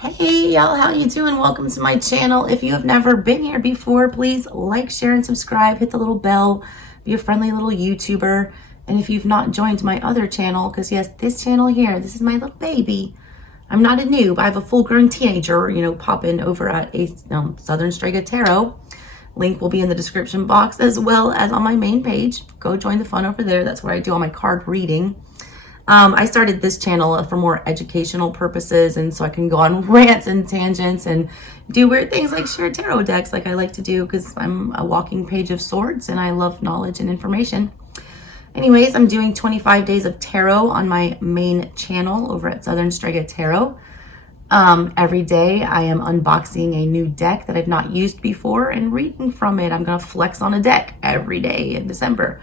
Hey y'all, how you doing? Welcome to my channel. If you have never been here before, please like, share, and subscribe. Hit the little bell. Be a friendly little YouTuber. And if you've not joined my other channel, because yes, this channel here, this is my little baby. I'm not a noob. I have a full-grown teenager, popping over at Southern Strega Tarot. Link will be in the description box as well as on my main page. Go join the fun over there. That's where I do all my card reading. I started this channel for more educational purposes, and so I can go on rants and tangents and do weird things like share tarot decks like I like to do because I'm a walking page of swords and I love knowledge and information. Anyways, I'm doing 25 days of tarot on my main channel over at Southern Strega Tarot. Every day I am unboxing a new deck that I've not used before and reading from it. I'm going to flex on a deck every day in December.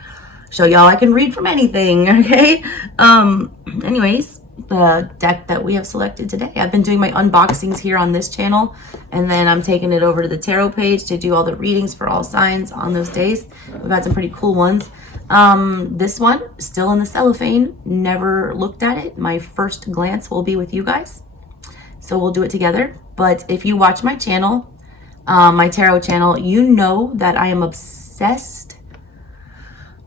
Show y'all I can read from anything, okay? Anyways, the deck that we have selected today, I've been doing my unboxings here on this channel, and then I'm taking it over to the tarot page to do all the readings for all signs on those days. We've had some pretty cool ones. This one, still in the cellophane, never looked at it. My first glance will be with you guys, so we'll do it together. But if you watch my channel, my tarot channel, you know that I am obsessed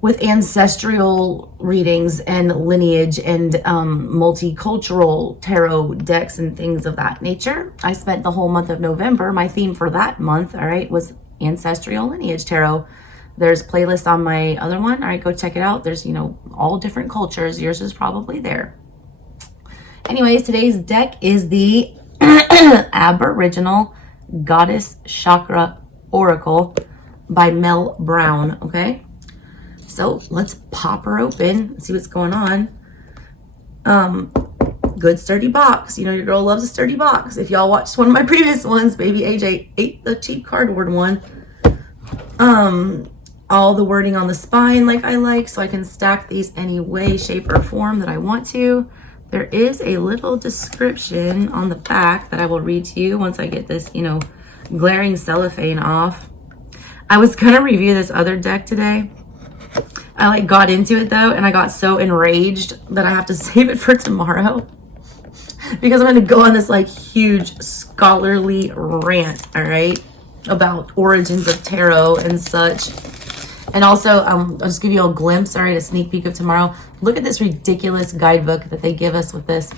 with ancestral readings and lineage and multicultural tarot decks and things of that nature. I spent the whole month of November, my theme for that month, all right, was ancestral lineage tarot. There's playlists on my other one. All right, go check it out. There's, all different cultures. Yours is probably there. Anyways, today's deck is the Aboriginal Goddess Chakra Oracle by Mel Brown, okay? So let's pop her open and see what's going on. Good sturdy box. Your girl loves a sturdy box. If y'all watched one of my previous ones, baby AJ ate the cheap cardboard one. All the wording on the spine like I like, so I can stack these any way, shape, or form that I want to. There is a little description on the back that I will read to you once I get this, glaring cellophane off. I was gonna review this other deck today. I got into it though, and I got so enraged that I have to save it for tomorrow because I'm going to go on this huge scholarly rant, all right, about origins of tarot and such. And also, I'll just give you a glimpse, all right, a sneak peek of tomorrow. Look at this ridiculous guidebook that they give us with this.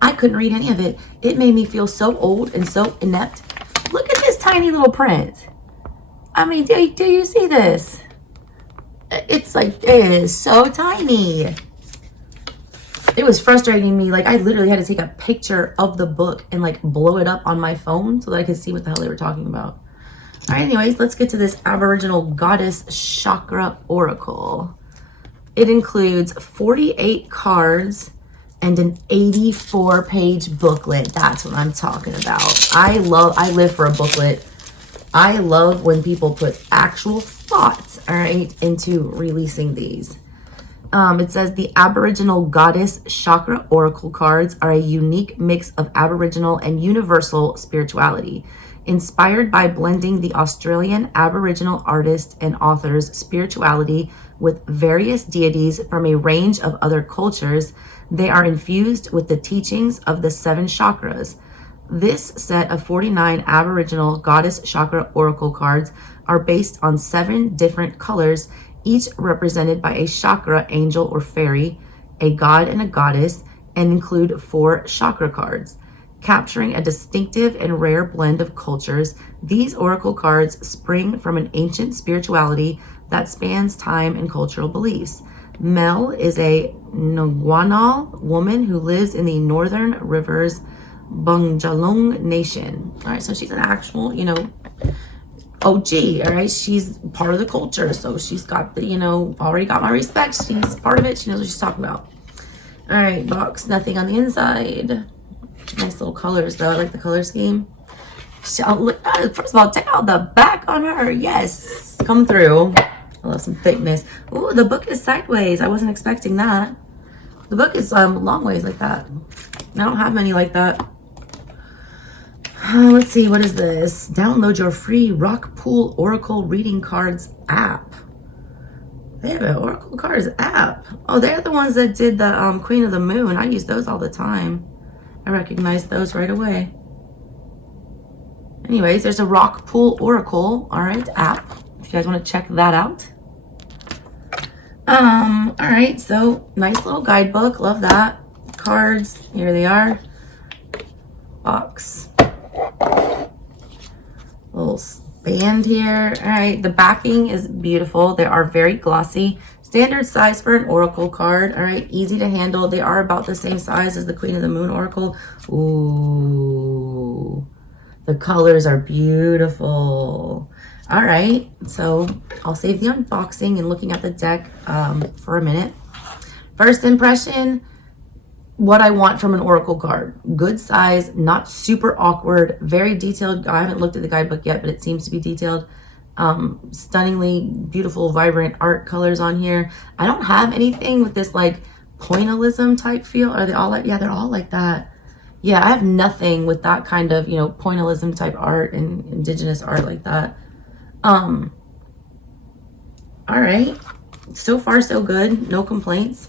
I couldn't read any of it. It made me feel so old and so inept. Look at this tiny little print. I mean, do you see this? It's it is so tiny. It was frustrating me. I literally had to take a picture of the book and blow it up on my phone so that I could see what the hell they were talking about. All right, anyways, let's get to this Aboriginal Goddess Chakra Oracle. It includes 48 cards and an 84-page booklet. That's what I'm talking about. I live for a booklet. I love when people put actual thoughts, all right, into releasing these. It says the Aboriginal Goddess Chakra Oracle cards are a unique mix of Aboriginal and universal spirituality, inspired by blending the Australian Aboriginal artist and author's spirituality with various deities from a range of other cultures. They are infused with the teachings of the 7 chakras. This set of 49 Aboriginal Goddess Chakra Oracle cards are based on 7 different colors, each represented by a chakra, angel, or fairy, a god and a goddess, and include 4 chakra cards. Capturing a distinctive and rare blend of cultures, these oracle cards spring from an ancient spirituality that spans time and cultural beliefs. Mel is a Ngunnawal woman who lives in the Northern Rivers Bundjalung Nation. All right, so she's an actual, OG. All right, she's part of the culture, so she's got the, already got my respect. She's part of it. She knows what she's talking about. All right, box, nothing on the inside. Nice little colors, though. I like the color scheme. First of all, check out the back on her. Yes, come through. I love some thickness. Ooh, the book is sideways. I wasn't expecting that. The book is long ways like that. I don't have many like that. Let's see, what is this? Download your free Rock Pool Oracle Reading Cards app. They have an Oracle Cards app. Oh, they're the ones that did the Queen of the Moon. I use those all the time. I recognize those right away. Anyways, there's a Rock Pool Oracle, all right, app, if you guys want to check that out. All right, so nice little guidebook, love that. Cards, here they are. Box. Little band here. All right, the backing is beautiful. They are very glossy. Standard size for an oracle card. All right, easy to handle. They are about the same size as the Queen of the Moon Oracle. Ooh, the colors are beautiful. All right, so I'll save the unboxing and looking at the deck for a minute. First impression, what I want from an oracle card. Good size, not super awkward, very detailed. I haven't looked at the guidebook yet, but it seems to be detailed. Stunningly beautiful, vibrant art colors on here. I don't have anything with this like pointillism type feel. Are they all like, yeah, they're all like that. Yeah, I have nothing with that kind of, you know, pointillism type art and indigenous art like that. All right, so far so good, no complaints.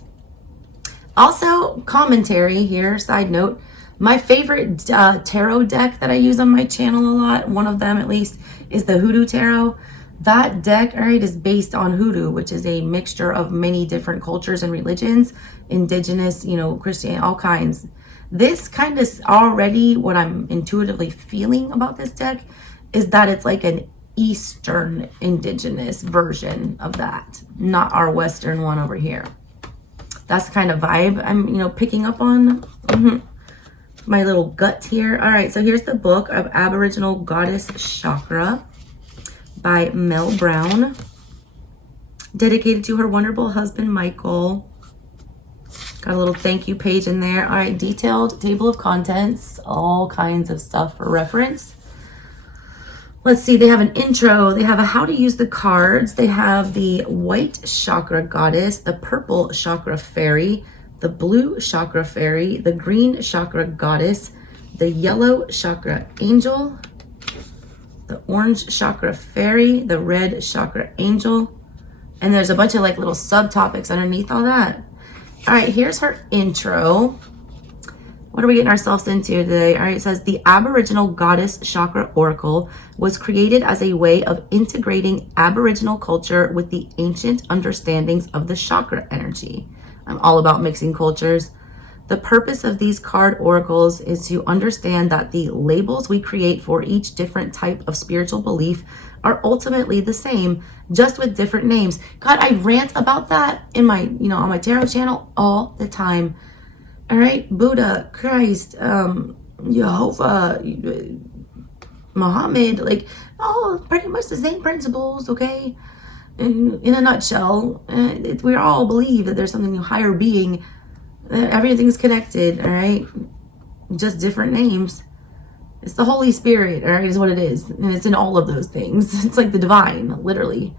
Also, commentary here, side note, my favorite tarot deck that I use on my channel a lot, one of them at least, is the Hoodoo Tarot. That deck, all right, is based on Hoodoo, which is a mixture of many different cultures and religions, indigenous, you know, Christian, all kinds. This kind of already, what I'm intuitively feeling about this deck is that it's like an Eastern indigenous version of that, not our Western one over here. That's the kind of vibe I'm, you know, picking up on. My little gut here. All right, so here's the book of Aboriginal Goddess Chakra by Mel Brown, dedicated to her wonderful husband, Michael. Got a little thank you page in there. All right, detailed table of contents, all kinds of stuff for reference. Let's see, they have an intro. They have a how to use the cards. They have the white chakra goddess, the purple chakra fairy, the blue chakra fairy, the green chakra goddess, the yellow chakra angel, the orange chakra fairy, the red chakra angel. And there's a bunch of like little subtopics underneath all that. All right, here's her intro. What are we getting ourselves into today? All right, it says the Aboriginal Goddess Chakra Oracle was created as a way of integrating Aboriginal culture with the ancient understandings of the chakra energy. I'm all about mixing cultures. The purpose of these card oracles is to understand that the labels we create for each different type of spiritual belief are ultimately the same, just with different names. God, I rant about that in my, you know, on my tarot channel all the time. All right, Buddha, Christ, Jehovah, Muhammad, like, oh, pretty much the same principles, okay? And in a nutshell, we all believe that there's something higher being, everything's connected, all right? Just different names. It's the Holy Spirit, all right, is what it is. And it's in all of those things. It's like the divine, literally.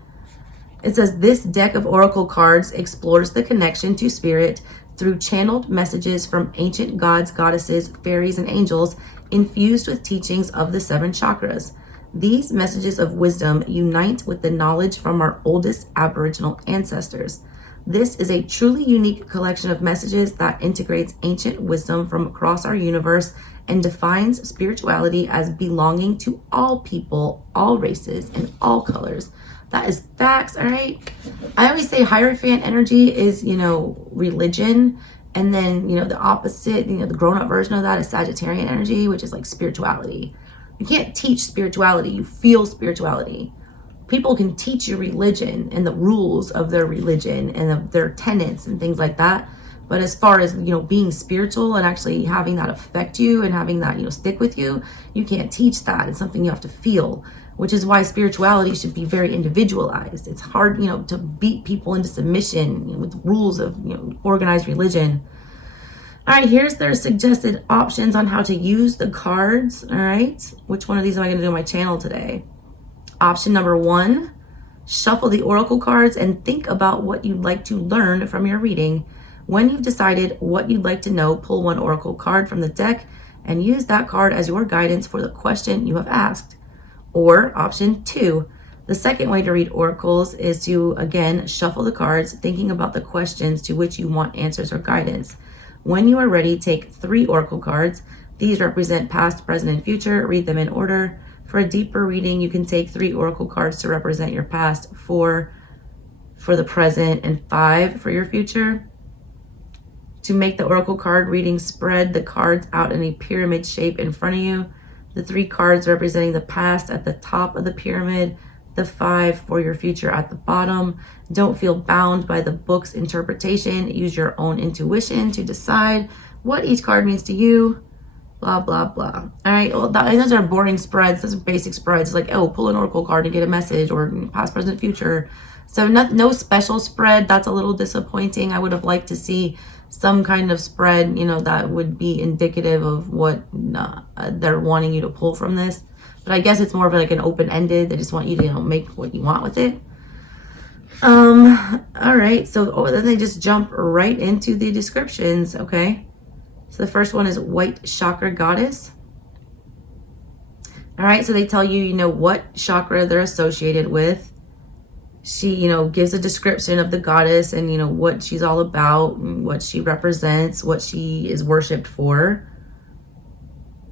It says, this deck of oracle cards explores the connection to spirit through channeled messages from ancient gods, goddesses, fairies, and angels, infused with teachings of the 7 chakras. These messages of wisdom unite with the knowledge from our oldest Aboriginal ancestors. This is a truly unique collection of messages that integrates ancient wisdom from across our universe and defines spirituality as belonging to all people, all races, and all colors. That is facts, all right? I always say Hierophant energy is, you know, religion. And then, you know, the opposite, you know, the grown-up version of that is Sagittarian energy, which is like spirituality. You can't teach spirituality. You feel spirituality. People can teach you religion and the rules of their religion and of their tenets and things like that. But as far as, you know, being spiritual and actually having that affect you and having that, you know, stick with you, you can't teach that. It's something you have to feel, which is why spirituality should be very individualized. It's hard, you know, to beat people into submission, you know, with rules of, you know, organized religion. All right, here's their suggested options on how to use the cards. All right, which one of these am I going to do on my channel today? Option number 1, shuffle the oracle cards and think about what you'd like to learn from your reading. When you've decided what you'd like to know, pull one oracle card from the deck and use that card as your guidance for the question you have asked. Or option 2, the second way to read oracles is to, again, shuffle the cards, thinking about the questions to which you want answers or guidance. When you are ready, take 3 oracle cards. These represent past, present, and future. Read them in order. For a deeper reading, you can take 3 oracle cards to represent your past, 4 for the present, and 5 for your future. To make the oracle card reading, spread the cards out in a pyramid shape in front of you. The 3 cards representing the past at the top of the pyramid, the 5 for your future at the bottom. Don't feel bound by the book's interpretation. Use your own intuition to decide what each card means to you. Blah, blah, blah. All right, well, those are boring spreads. Those are basic spreads. Like, oh, pull an oracle card and get a message, or past, present, future. So no special spread. That's a little disappointing. I would have liked to see some kind of spread, you know, that would be indicative of what they're wanting you to pull from this. But I guess it's more of like an open-ended. They just want you to, you know, make what you want with it. All right, so then they just jump right into the descriptions, okay? So the first one is White Chakra Goddess. All right, so they tell you, you know, what chakra they're associated with. She, you know, gives a description of the goddess and, you know, what she's all about, and what she represents, what she is worshipped for.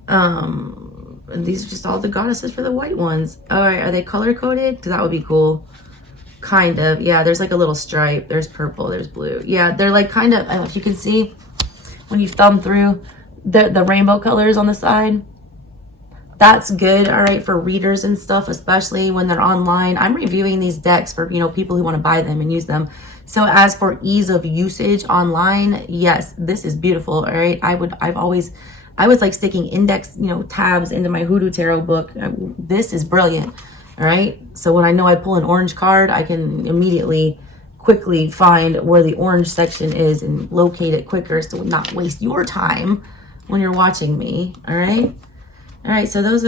And these are just all the goddesses for the white ones. All right, are they color-coded? Because that would be cool. Kind of. Yeah, there's like a little stripe. There's purple. There's blue. Yeah, they're like kind of, if you can see, when you thumb through the rainbow colors on the side. That's good, all right, for readers and stuff, especially when they're online. I'm reviewing these decks for, you know, people who want to buy them and use them. So as for ease of usage online, yes, this is beautiful, all right? I was like sticking index, you know, tabs into my Hoodoo Tarot book. This is brilliant, all right? So when I know I pull an orange card, I can immediately, quickly find where the orange section is and locate it quicker so not waste your time when you're watching me, all right? All right, so that's,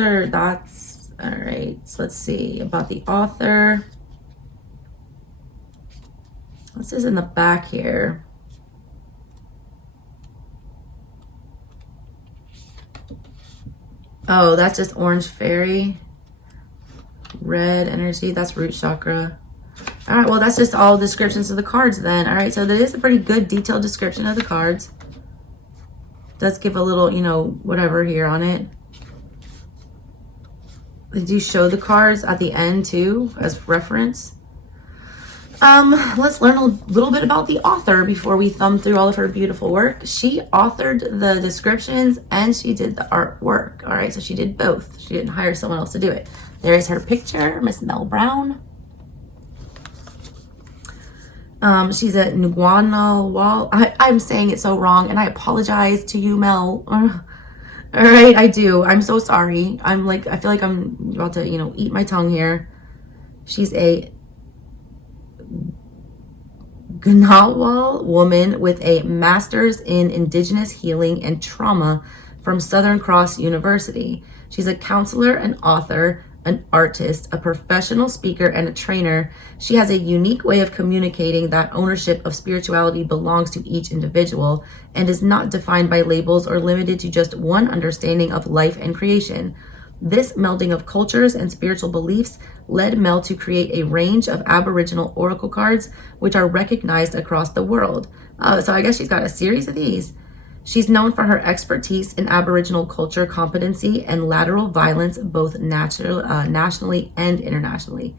all right, so let's see about the author. This is in the back here. Oh, that's just Orange Fairy. Red energy, that's root chakra. All right, well, that's just all descriptions of the cards then. All right, so that is a pretty good detailed description of the cards. Does give a little, you know, whatever here on it. They do show the cards at the end too as reference. Let's learn a little bit about the author before we thumb through all of her beautiful work. She authored the descriptions and she did the artwork. All right, so she did both. She didn't hire someone else to do it. There's her picture, Miss Mel Brown. She's at Nguanawal. I'm saying it so wrong, and I apologize to you, Mel. All right, I do. I'm so sorry. I feel like I'm about to, you know, eat my tongue here. She's a Nguanawal woman with a master's in Indigenous healing and trauma from Southern Cross University. She's a counselor, an author, an artist, a professional speaker, and a trainer. She has a unique way of communicating that ownership of spirituality belongs to each individual and is not defined by labels or limited to just one understanding of life and creation. This melding of cultures and spiritual beliefs led Mel to create a range of Aboriginal oracle cards, which are recognized across the world. So I guess she's got a series of these. She's known for her expertise in Aboriginal culture competency and lateral violence, both nationally and internationally.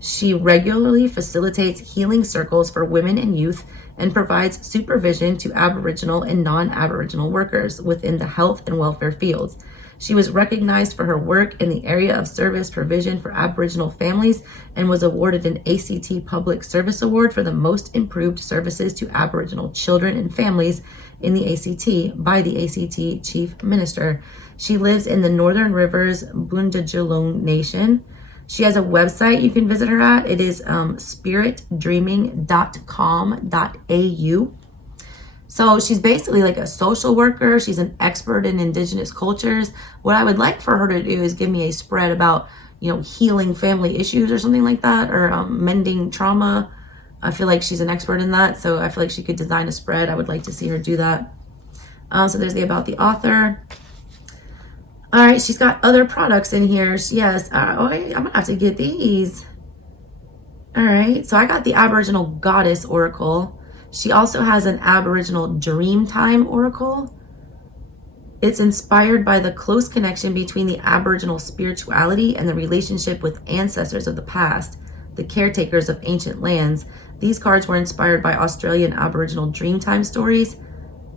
She regularly facilitates healing circles for women and youth and provides supervision to Aboriginal and non-Aboriginal workers within the health and welfare fields. She was recognized for her work in the area of service provision for Aboriginal families and was awarded an ACT Public Service Award for the most improved services to Aboriginal children and families in the ACT by the ACT Chief Minister. She lives in the Northern Rivers Bundjalung Nation. She has a website you can visit her at. It is spiritdreaming.com.au. So she's basically like a social worker. She's an expert in Indigenous cultures. What I would like for her to do is give me a spread about, you know, healing family issues or something like that, or mending trauma. I feel like she's an expert in that, so I feel like she could design a spread. I would like to see her do that. So there's the about the author. All right, she's got other products in here. Yes, I'm gonna have to get these. All right, so I got the Aboriginal Goddess Oracle. She also has an Aboriginal Dreamtime Oracle. It's inspired by the close connection between the Aboriginal spirituality and the relationship with ancestors of the past, the caretakers of ancient lands. These cards were inspired by Australian Aboriginal Dreamtime stories,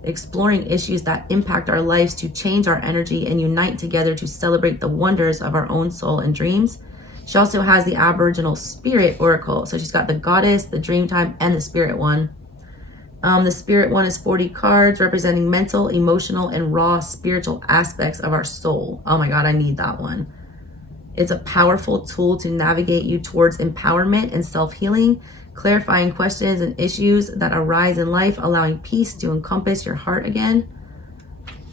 exploring issues that impact our lives to change our energy and unite together to celebrate the wonders of our own soul and dreams. She also has the Aboriginal Spirit Oracle. So she's got the Goddess, the Dreamtime, and the Spirit one. The Spirit one is 40 cards representing mental, emotional, and raw spiritual aspects of our soul. Oh my God, I need that one. It's a powerful tool to navigate you towards empowerment and self-healing, clarifying questions and issues that arise in life, allowing peace to encompass your heart again.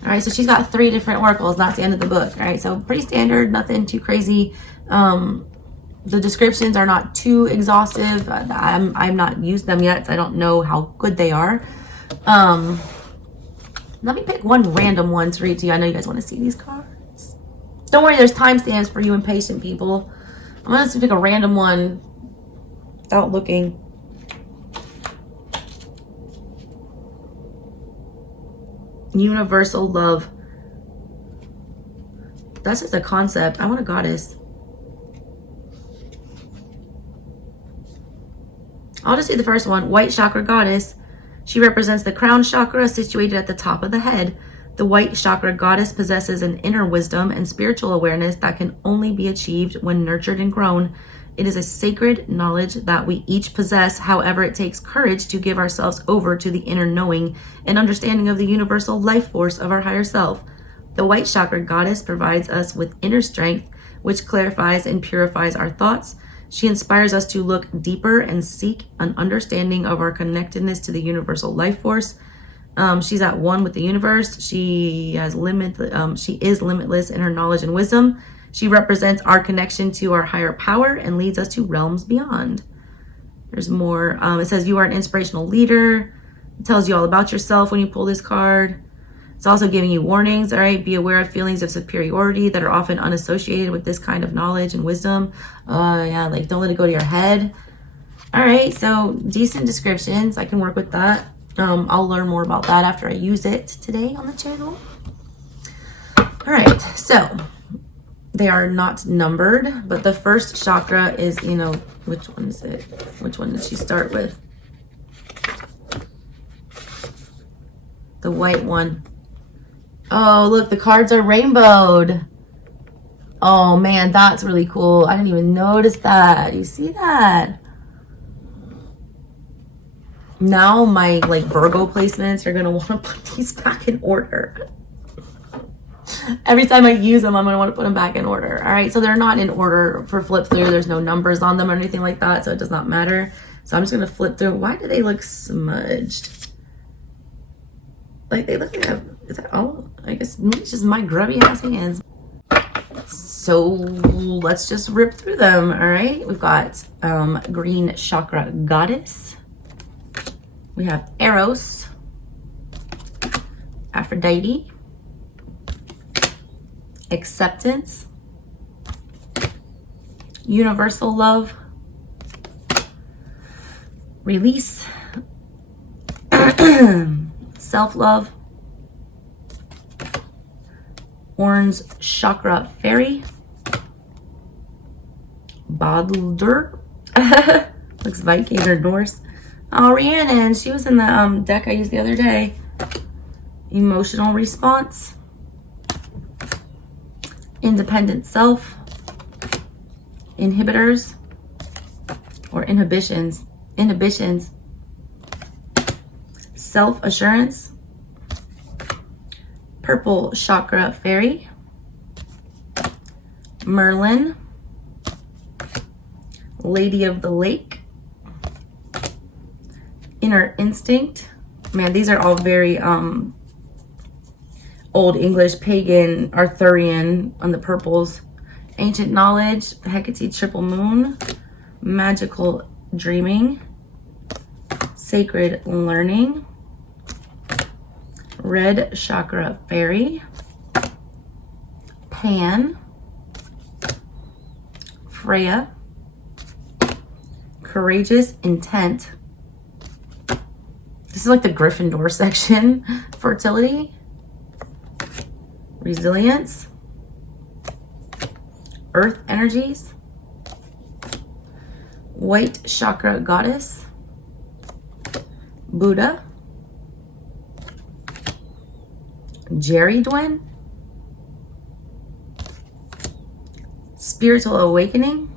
All right, so she's got 3 different oracles. That's the end of the book. All right, so pretty standard, nothing too crazy. The descriptions are not too exhaustive. I've not used them yet, so I don't know how good they are. Let me pick one random one to read to you. I know you guys want to see these cards. Don't worry, there's timestamps for you impatient people. I'm going to pick a random one without looking. Universal love. That's just a concept. I want a goddess. I'll just do the first one. White chakra goddess. She represents the crown chakra situated at the top of the head. The white chakra goddess possesses an inner wisdom and spiritual awareness that can only be achieved when nurtured and grown. It is a sacred knowledge that we each possess. However, it takes courage to give ourselves over to the inner knowing and understanding of the universal life force of our higher self. The white chakra goddess provides us with inner strength, which clarifies and purifies our thoughts. She inspires us to look deeper and seek an understanding of our connectedness to the universal life force. She's at one with the universe. She is limitless in her knowledge and wisdom. She represents our connection to our higher power and leads us to realms beyond. There's more. It says you are an inspirational leader. It tells you all about yourself when you pull this card. It's also giving you warnings. All right, be aware of feelings of superiority that are often unassociated with this kind of knowledge and wisdom. Yeah, like don't let it go to your head. All right, so decent descriptions. I can work with that. I'll learn more about that after I use it today on the channel. All right, so they are not numbered, but the first chakra is, which one is it? Which one did she start with? The white one. Oh, look, the cards are rainbowed. Oh man, that's really cool. I didn't even notice that. You see that? Now my Virgo placements are gonna want to put these back in order. Every time I use them, I'm gonna want to put them back in order. All right, so they're not in order for flip through. There's no numbers on them or anything like that, so it does not matter. So I'm just gonna flip through. Why do they look smudged? Like they look like is that all? I guess maybe it's just my grubby ass hands. So let's just rip through them. All right, we've got green chakra goddess. We have Eros, Aphrodite, acceptance, universal love, release, self-love, orange chakra fairy, Baldur, looks Viking or Norse. Oh, Rhiannon, she was in the deck I used the other day. Emotional response, independent self, inhibitors or inhibitions, self-assurance, purple chakra fairy, Merlin, lady of the lake, inner instinct. Man, these are all very Old English, pagan, Arthurian on the purples. Ancient knowledge, Hecate triple moon, magical dreaming, sacred learning, red chakra fairy, Pan, Freya, courageous intent, This is like the Gryffindor section. Fertility, resilience, earth energies, white chakra goddess, Buddha, Jerry Dwyn, spiritual awakening.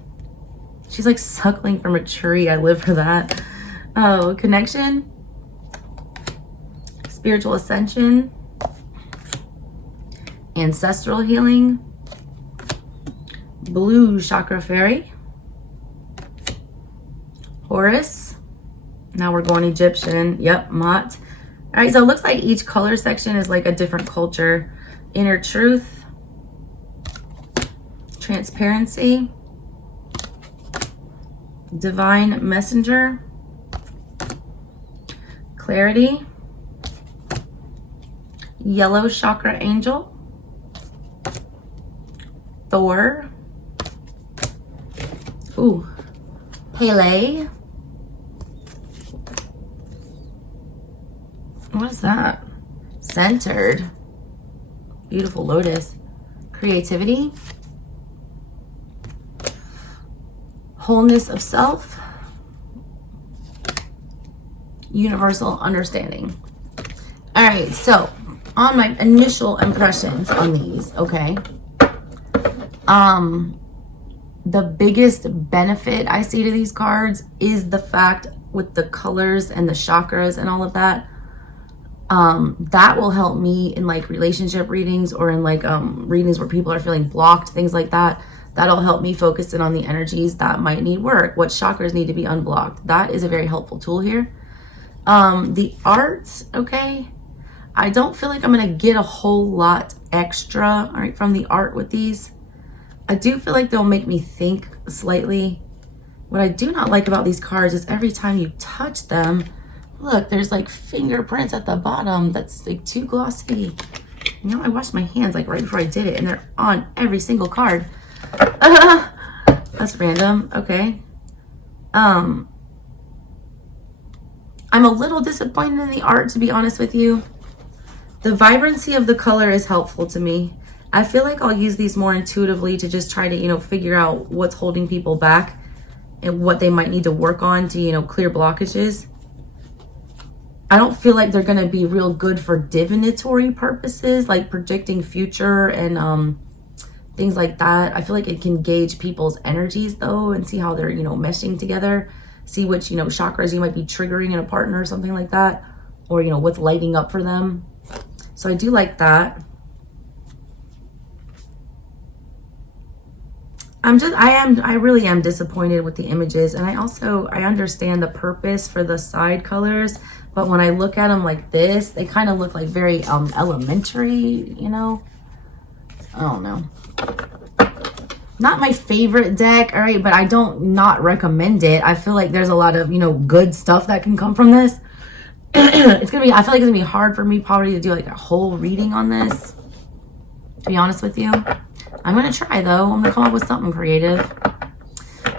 She's like suckling from a tree. I live for that. Oh, connection, spiritual ascension, ancestral healing, blue chakra fairy, Horus. Now we're going Egyptian. Yep, Mott. All right, so it looks like each color section is like a different culture. Inner truth, transparency, divine messenger, clarity, yellow chakra angel, Thor, ooh, Pele. What is that? Centered. Beautiful lotus. Creativity. Wholeness of self. Universal understanding. All right, so on my initial impressions on these, okay. The biggest benefit I see to these cards is the fact with the colors and the chakras and all of that. That will help me in like relationship readings or in like readings where people are feeling blocked, things like that. That'll help me focus in on the energies that might need work, what chakras need to be unblocked. That is a very helpful tool here. The art, okay, I don't feel like I'm gonna get a whole lot extra, all right, from the art with these. I do feel like they'll make me think slightly. What I do not like about these cards is every time you touch them, look, there's like fingerprints at the bottom that's like too glossy. You know, I washed my hands like right before I did it and they're on every single card. That's random. Okay. I'm a little disappointed in the art, to be honest with you. The vibrancy of the color is helpful to me. I feel like I'll use these more intuitively to just try to, you know, figure out what's holding people back and what they might need to work on to, you know, clear blockages. I don't feel like they're going to be real good for divinatory purposes, like predicting future and things like that. I feel like it can gauge people's energies though and see how they're, you know, meshing together. See which, you know, chakras you might be triggering in a partner or something like that. Or, you know, what's lighting up for them. So I do like that. I really am disappointed with the images. And I understand the purpose for the side colors. But when I look at them like this, they kind of look like very elementary, you know? I don't know. Not my favorite deck, all right, but I don't not recommend it. I feel like there's a lot of, you know, good stuff that can come from this. I feel like it's gonna be hard for me probably to do like a whole reading on this, to be honest with you. I'm gonna try though. I'm gonna come up with something creative.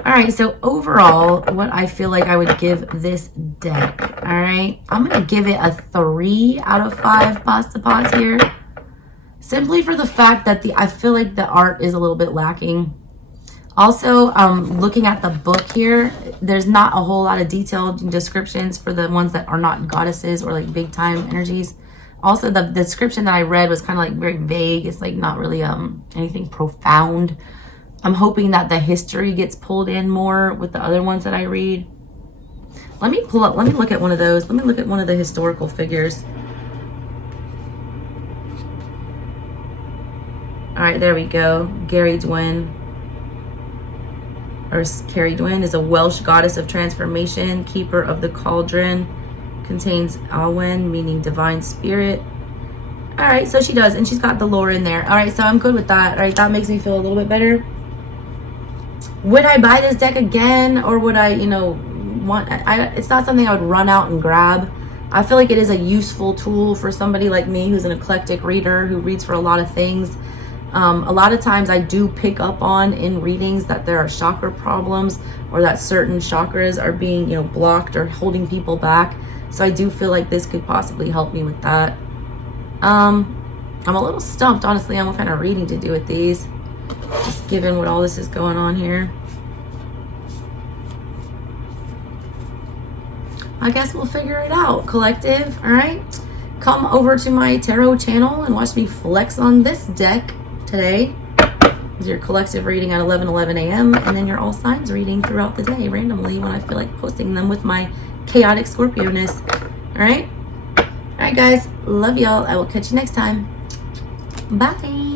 All right, so overall, what I feel like I would give this deck, all right, I'm gonna give it a 3 out of 5 pasta pots here. Simply for the fact that I feel like the art is a little bit lacking. Also, looking at the book here, there's not a whole lot of detailed descriptions for the ones that are not goddesses or like big time energies. Also, the description that I read was kind of like very vague. It's like not really anything profound. I'm hoping that the history gets pulled in more with the other ones that I read. Let me look at one of those. Let me look at one of the historical figures. All right, there we go. Carrie Dwyn is a Welsh goddess of transformation, keeper of the cauldron, contains Alwen, meaning divine spirit. All right, so she does, and she's got the lore in there. All right, so I'm good with that. All right, that makes me feel a little bit better. Would I buy this deck again, or would I, you know, it's not something I would run out and grab. I feel like it is a useful tool for somebody like me who's an eclectic reader who reads for a lot of things. A lot of times I do pick up on in readings that there are chakra problems or that certain chakras are being, you know, blocked or holding people back. So I do feel like this could possibly help me with that. I'm a little stumped, honestly, on what kind of reading to do with these, just given what all this is going on here. I guess we'll figure it out, collective. All right, come over to my tarot channel and watch me flex on this deck today. Is your collective reading at 11:11 a.m. and then your all signs reading throughout the day randomly when I feel like posting them with my chaotic Scorpio-ness. All right, guys, love y'all. I will catch you next time. Bye.